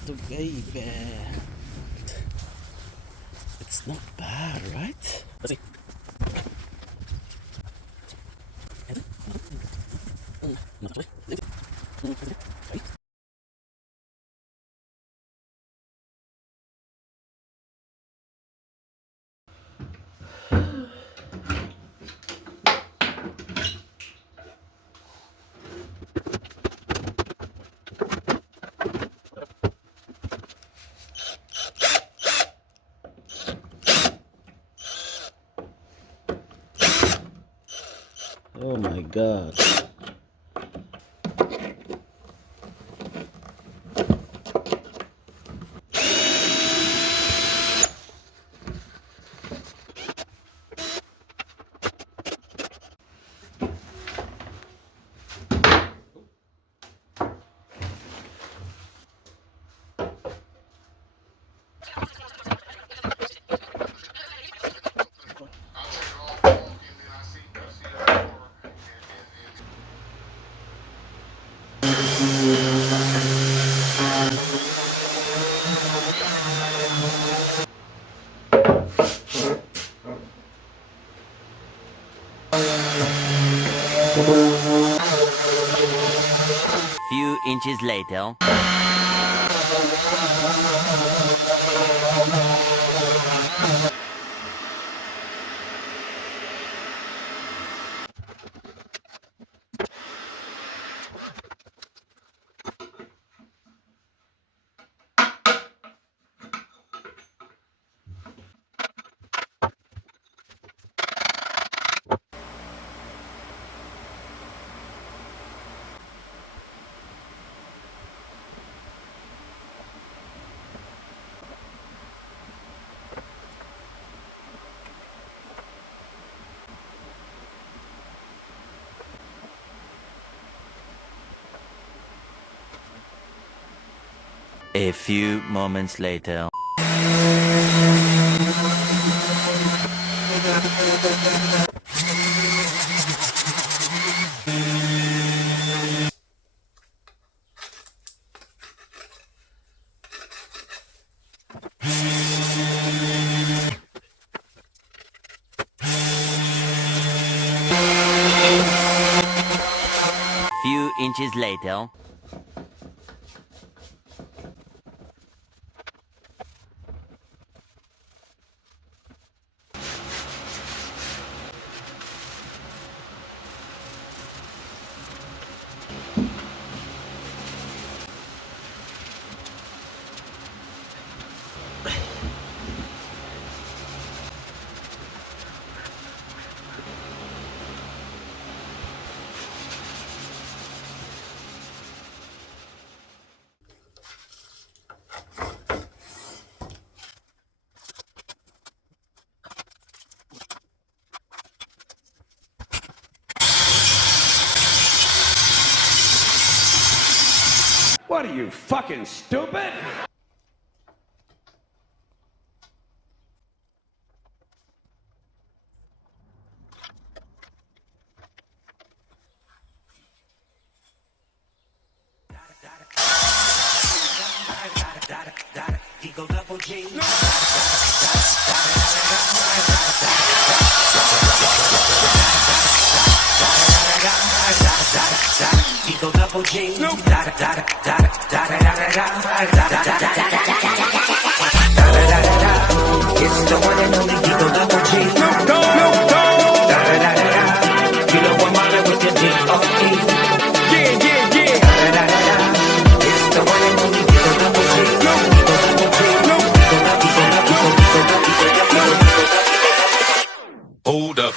the baby. It's not bad, right? Let's see. Oh my god. Few inches later. A few moments later. Few inches later. What are you, fucking stupid? It's the one and only Eagle Double G. Snoop Dogg. You know I'm mobbing with the D.O.E. Yeah. It's the one and only Eagle Double G. Eagle Double G. Hold up.